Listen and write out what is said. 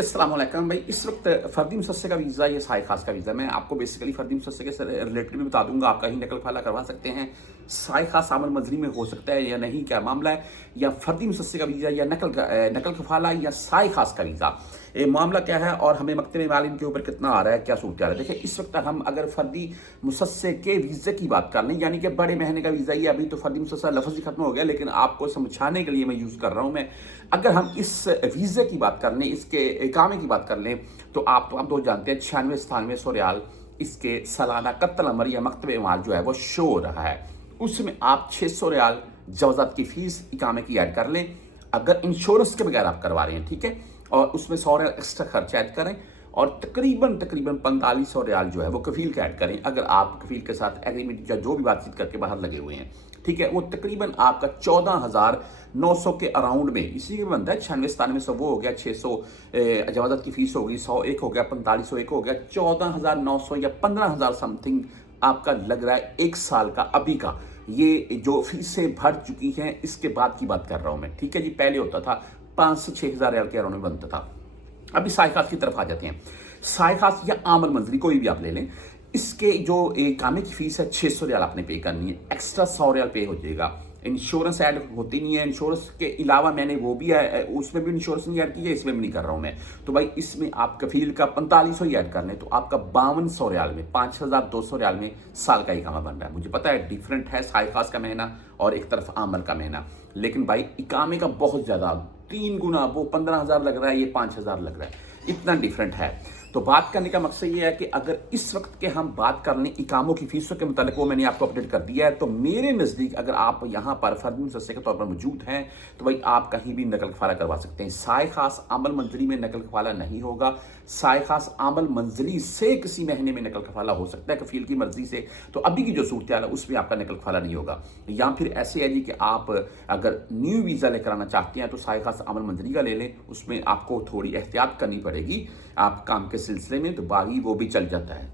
अस्सलाम वालेकुम भाई। इस वक्त फ़र्दी मुसस्से का वीज़ा या साय खास का वीज़ा मैं आपको बेसिकली फ़र्दी मुसस्से के रिलेटेड भी बता दूंगा। आप कहीं नकल फला करवा सकते हैं, साय खास आमल मंजरी में हो सकता है या नहीं, क्या मामला है, या फ़र्दी मुसस्से का वीज़ा या नकल कफाला या साय खास का वीज़ा, ये मामला क्या है और हमें मकतब मालिन के ऊपर कितना आ रहा है, क्या सूरत है। देखिए, इस वक्त हम अगर फ़र्दी मुसस्से के वीज़े की बात कर लें, यानी कि बड़े महीने का वीज़ा, ही अभी तो फ़र्दी मुसस्सा लफ्ज़ ही खत्म हो गया, लेकिन आपको समझाने के लिए मैं यूज़ कर रहा हूँ। मैं अगर हम इस वीज़े की बात कर लें, इसके इकामे की बात कर लें, तो आप तो जानते हैं 96-97 रियाल इसके सालाना कत्ल अमर या मकतब माल जो है वो शो हो रहा है। उसमें आप 600 रियाल जवाज़ात की फ़ीस इकामे की ऐड कर लें, अगर इंश्योरेंस के बगैर आप करवा रहे हैं, ठीक है, और उसमें 100 रियाल एक्स्ट्रा खर्च ऐड करें, और तकरीबन 4500 रियाल जो है वो कफील का ऐड करें। अगर आप कफील के साथ एग्रीमेंट या जो भी बातचीत करके बाहर लगे हुए हैं, ठीक है, वो तकरीबन आपका 14,900 के अराउंड में इसी में बनता है। 96-97 वो हो गया, 600 जवाज़त की फीस होगी, 100 एक हो गया, 4500 एक हो गया, 14,900 या 15,000 समथिंग आपका लग रहा है एक साल का अभी का। ये जो फीसें भर चुकी हैं इसके बाद की बात कर रहा हूं मैं, ठीक है जी। पहले होता था 5 से 6,000 रियाल के अराउंड में बनता था। अभी साय खास की तरफ आ जाते हैं। साय खास या आमल मंजरी कोई भी आप ले लें, इसके जो कामे की फीस है 600 रियाल आपने पे करनी है, एक्स्ट्रा 100 रियाल पे हो जाएगा। इंश्योरेंस ऐड होती नहीं है, इंश्योरेंस के अलावा मैंने वो भी उसमें भी इंश्योरेंस नहीं ऐड की है, इसमें भी नहीं कर रहा हूं मैं। तो भाई इसमें आप कफील का 4500 ही ऐड कर लें, तो आपका 5200 रियाल में, 5200 रियाल में साल का इकामा बन रहा है। मुझे पता है डिफरेंट है साय खास का महीना और एक तरफ आमल का महीना, लेकिन भाई इकामे का बहुत ज्यादा 3 गुना, वो 15,000 लग रहा है, ये 5,000 लग रहा है, इतना डिफरेंट है। तो बात करने का मकसद ये है कि अगर इस वक्त के हम बात कर लें इकामों की फीसों के मुतालिक, वो मैंने आपको अपडेट कर दिया है। तो मेरे नज़दीक अगर आप यहाँ पर फर्दी मुसस्से के तौर पर मौजूद हैं, तो भाई आप कहीं भी नकल कफाला करवा सकते हैं। साय खास आमल मंजरी में नकल कफाला नहीं होगा, साय खास आमल मंजरी से किसी महीने में नकल कफाला हो सकता है कफील की मर्जी से। तो अभी की जो सूरत है उसमें आपका नकल कफाला नहीं होगा। या फिर ऐसे है जी कि आप अगर न्यू वीज़ा लेकर आना चाहते हैं तो साय खास आमल मंजरी का ले लें, उसमें आपको थोड़ी एहतियात करनी पड़ेगी आप काम के सिलसिले में, तो बागी वो भी चल जाता है।